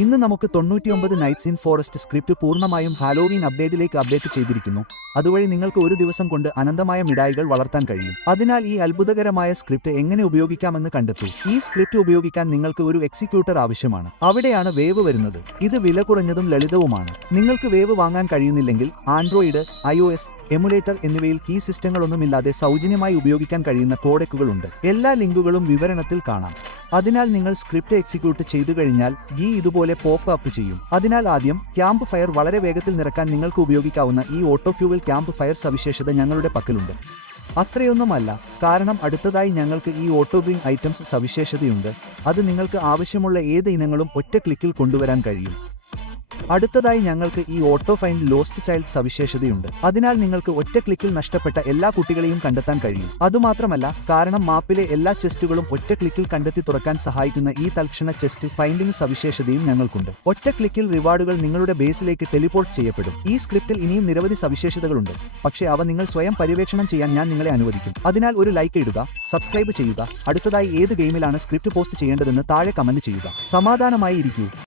ഇന്ന് നമുക്ക് 99 nights in forest script പൂർണ്ണമായും ഹാലോവീൻ അപ്ഡേറ്റിലേക്ക് അപ്ഡേറ്റ് ചെയ്തിരിക്കുന്നു. അതുവഴി നിങ്ങൾക്ക് ഒരു ദിവസം കൊണ്ട് അനന്തമായ മിഠായികൾ വളർത്താൻ കഴിയും. അതിനാൽ ഈ അത്ഭുതകരമായ സ്ക്രിപ്റ്റ് എങ്ങനെ ഉപയോഗിക്കാമെന്ന് കണ്ടെത്തൂ. ഈ സ്ക്രിപ്റ്റ് ഉപയോഗിക്കാൻ നിങ്ങൾക്ക് ഒരു എക്സിക്യൂട്ടർ ആവശ്യമാണ്. അവിടെയാണ് വേവ് വരുന്നത്. ഇത് വില കുറഞ്ഞതും ലളിതവുമാണ്. നിങ്ങൾക്ക് വേവ് വാങ്ങാൻ കഴിയുന്നില്ലെങ്കിൽ ആൻഡ്രോയിഡ്, iOS, എമുലേറ്റർ എന്നിവയിൽ കീ സിസ്റ്റങ്ങളൊന്നുമില്ലാതെ സൗജന്യമായി ഉപയോഗിക്കാൻ കഴിയുന്ന കോഡെക്കുകളുണ്ട്. എല്ലാ ലിങ്കുകളും വിവരണത്തിൽ കാണാം. അതിനാൽ നിങ്ങൾ സ്ക്രിപ്റ്റ് എക്സിക്യൂട്ട് ചെയ്തു കഴിഞ്ഞാൽ ഗീ ഇതുപോലെ പോപ്പ് അപ്പ് ചെയ്യും. അതിനാൽ ആദ്യം ക്യാമ്പ് ഫയർ വളരെ വേഗത്തിൽ നിറക്കാൻ നിങ്ങൾക്ക് ഉപയോഗിക്കാവുന്ന ഈ ഓട്ടോ ഫ്യൂവൽ ക്യാമ്പ് ഫയർ സവിശേഷത ഞങ്ങളുടെ പക്കലുണ്ട്. അത്രയൊന്നുമല്ല, കാരണം അടുത്തതായി ഞങ്ങൾക്ക് ഈ ഓട്ടോ ബ്രിങ് ഐറ്റംസ് സവിശേഷതയുണ്ട്. അത് നിങ്ങൾക്ക് ആവശ്യമുള്ള ഏത് ഇനങ്ങളും ഒറ്റ ക്ലിക്കിൽ കൊണ്ടുവരാൻ കഴിയും. അടുത്തതായി ഞങ്ങൾക്ക് ഈ ഓട്ടോ ഫൈൻഡ് ലോസ്റ്റ് ചൈൽഡ് സവിശേഷതയുണ്ട്. അതിനാൽ നിങ്ങൾക്ക് ഒറ്റ ക്ലിക്കിൽ നഷ്ടപ്പെട്ട എല്ലാ കുട്ടികളെയും കണ്ടെത്താൻ കഴിയും. അതുമാത്രമല്ല, കാരണം മാപ്പിലെ എല്ലാ ചെസ്റ്റുകളും ഒറ്റ ക്ലിക്കിൽ കണ്ടെത്തി തുറക്കാൻ സഹായിക്കുന്ന ഈ തൽക്ഷണ ചെസ്റ്റ് ഫൈൻഡിംഗ് സവിശേഷതയും ഞങ്ങൾക്കുണ്ട്. ഒറ്റ ക്ലിക്കിൽ റിവാർഡുകൾ നിങ്ങളുടെ ബേസിലേക്ക് ടെലിപോർട്ട് ചെയ്യപ്പെടും. ഈ സ്ക്രിപ്റ്റിൽ ഇനിയും നിരവധി സവിശേഷതകളുണ്ട്, പക്ഷേ അവ നിങ്ങൾ സ്വയം പര്യവേക്ഷണം ചെയ്യാൻ ഞാൻ നിങ്ങളെ അനുവദിക്കും. അതിനാൽ ഒരു ലൈക്ക് ഇടുക, സബ്സ്ക്രൈബ് ചെയ്യുക. അടുത്തതായി ഏത് ഗെയിമിലാണ് സ്ക്രിപ്റ്റ് പോസ്റ്റ് ചെയ്യേണ്ടതെന്ന് താഴെ കമന്റ് ചെയ്യുക. സമാധാനമായി ഇരിക്കൂ.